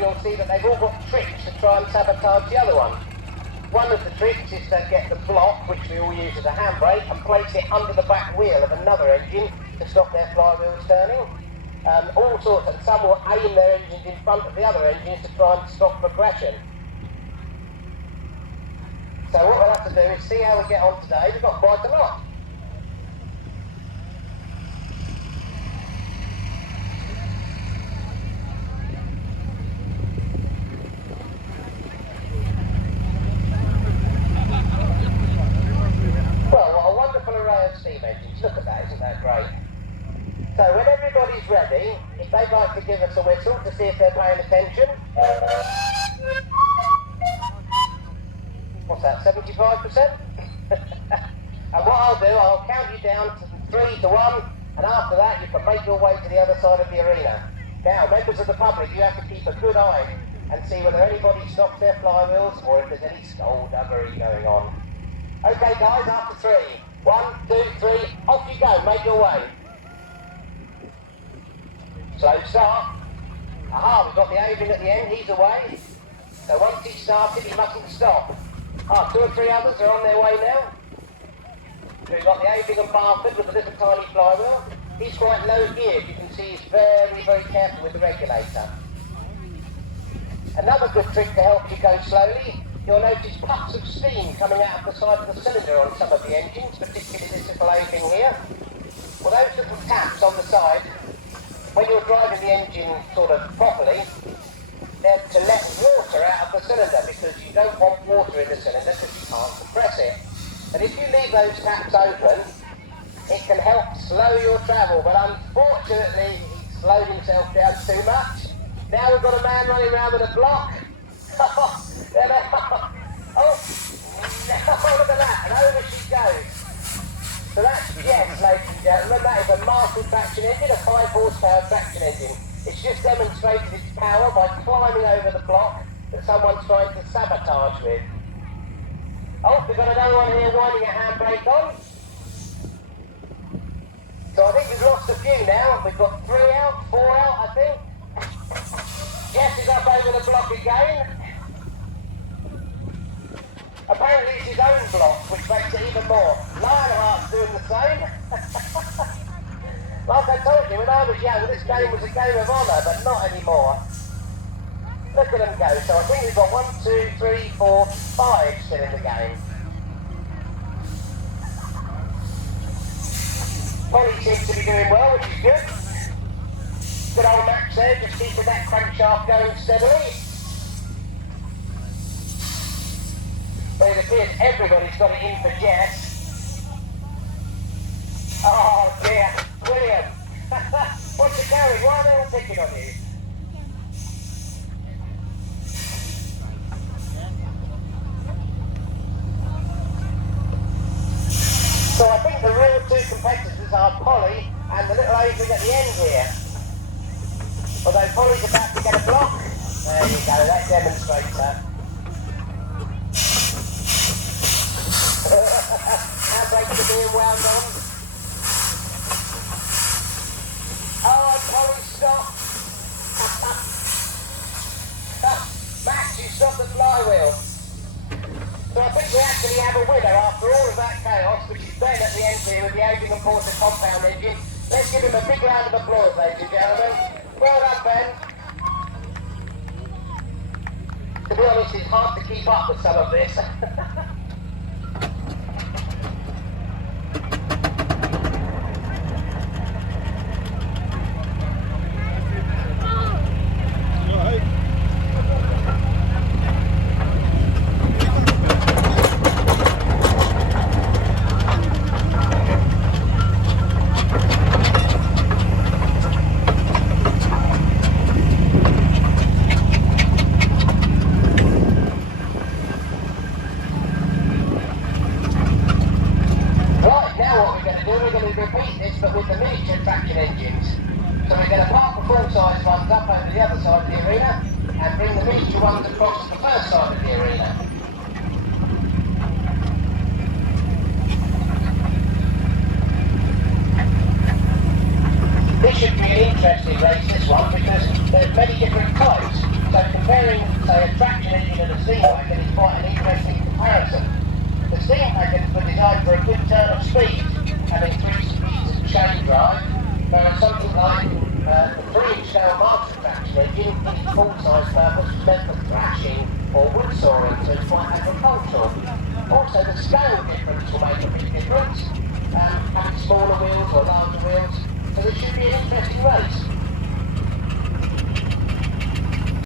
you'll see that they've all got tricks to try and sabotage the other one. One of the tricks is to get the block, which we all use as a handbrake, and place it under the back wheel of another engine to stop their flywheels turning. All sorts, and some will aim their engines in front of the other engines to try and stop progression. So what we'll have to do is see how we get on today. We've got quite a lot. Well, what a wonderful array of steam engines. Look at that, isn't that great? So when everybody's ready, if they'd like to give us a whistle to see if they're paying attention. What's that, 75%? And what I'll do, I'll count you down to 3 to 1, and after that you can make your way to the other side of the arena. Now, members of the public, you have to keep a good eye and see whether anybody stops their flywheels or if there's any skullduggery going on. Okay guys, after 3. 1, 2, 3, off you go, make your way. Slow start. Aha, we've got the Aving at the end, he's away. So once he's started, he mustn't stop. 2 or 3 others are on their way now. We've got the Aving and Barford with a little tiny flywheel. He's quite low geared, you can see he's very, very careful with the regulator. Another good trick to help you go slowly, you'll notice puffs of steam coming out of the side of the cylinder on some of the engines, particularly this little Aving here. Well, those little taps on the side, when you're driving the engine sort of properly, they're to let water out of the cylinder because you don't want water in the cylinder because you can't compress it. And if you leave those taps open, it can help slow your travel, but unfortunately he slowed himself down too much. Now we've got a man running around with a block. Oh, look at that, and over she goes. So that's Jess, ladies and gentlemen, that is a Marshall traction engine, a 5 horsepower traction engine. It's just demonstrated its power by climbing over the block that someone's trying to sabotage with. Oh, we've got another one here winding a handbrake on. So I think we've lost a few now. We've got 3 out, 4 out, I think. Jess is up over the block again. Apparently it's his own block, which makes it even more. Lionheart's doing the same. Like I told you, when I was young, this game was a game of honour, but not anymore. Look at them go. So I think we've got 1, 2, 3, 4, 5 still in the game. Polly seems to be doing well, which is good. Good old Max there, just keeping that crankshaft going steadily. But it appears everybody's got it in for Jess. Oh dear, William. What's the carry? Why are they all picking on you? So I think the real 2 competitors are Polly and the little Aving at the end here. Although Polly's about to get a block. There you go, that demonstrates that. Handbrakes are being wound on. Oh, Polly, stop! Max, you stopped the flywheel. So I think we actually have a winner after all of that chaos, which is Ben at the end here with the Aving and Porter compound engine. Let's give him a big round of applause, ladies and gentlemen. Well done, Ben. To be honest, it's hard to keep up with some of this. We're going to repeat this, but with the miniature traction engines. So we're going to park the full-size ones up over the other side of the arena and bring the miniature ones across to the first side of the arena. This should be an interesting race, this one, because there's many different types. So comparing, say, a traction engine and a steam wagon is quite an interesting comparison. The steam wagons were designed for a good turn of speed, having 3 speeds of chain drive, whereas something like the 3-inch scale master traction engine in its full-size purpose meant that thrashing or wood sawing was quite agricultural. Also, the scale difference will make a big difference.